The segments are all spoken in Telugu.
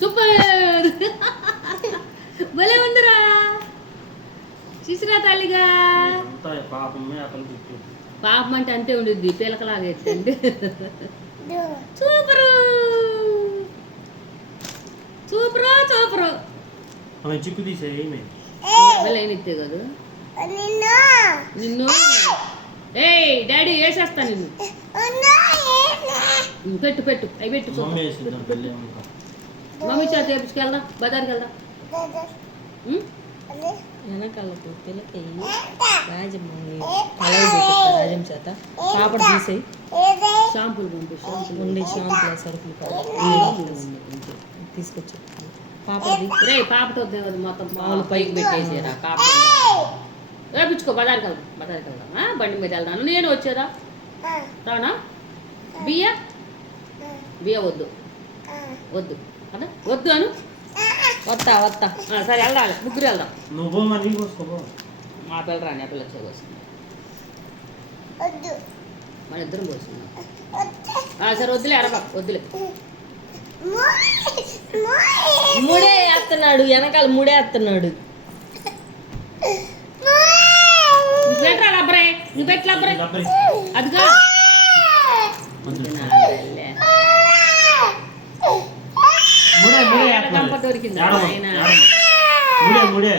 సూపర్ భలే ఉందిరా చూసినా తల్లిగా. పాపం అంటే అంతే ఉండిద్ది, పిలకలాగా ఎత్తండి. Super super super. చిప్పు తీసేయి అయినట్టే కదా నిన్ను. ఏయ్ డాడీ వేసేస్తా నిన్ను. పెట్టు పెట్టు అవి పెట్టు. మమ్మీ చేత వేపించుకెళ్దాం, బజార్కి వెళ్దాం. వెనకాల పిల్లకి రాజమ్మ రాజమ్మ చేత పాపడ తీసేయి. షాంపూలు పంపి, ఉండి షాంపులు సరుకులు తీసుకొచ్చి పాపది. రే పాపతో మొత్తం మామూలు పైకి పెట్టేసారా. పాప వేపించుకో, బజార్కి వెళ్దాం. బజార్కి వెళ్దాం, బండి మీద వెళ్దాను. నేను వచ్చేదా రానా? బియ్య వద్దు వద్దు అదా వద్దు అను. వస్తా వస్తా. సరే వెళ్ళాలి, ముగ్గురు వెళ్దాం. నువ్వు మా పిల్ల రాని, ఆ పిల్ల వచ్చే పోస్తుంది, మన ఇద్దరం పోస్తున్నాం. సరే వద్దులే అరబా, వద్దులే. ముడే వేస్తున్నాడు, వెనకాల ముడే వేస్తున్నాడు. నువ్వు పెట్టరా లబ్బరే, నువ్వు పెట్టి లబ్బరే. అదిగా గంప దొరికింది ఆయన. ముడే ముడే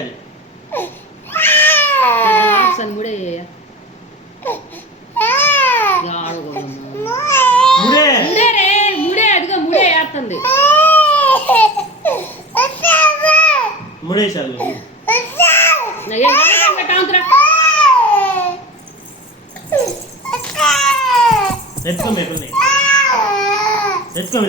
ముడే అదిగా ముడే వేస్తుంది. ఎత్తుకో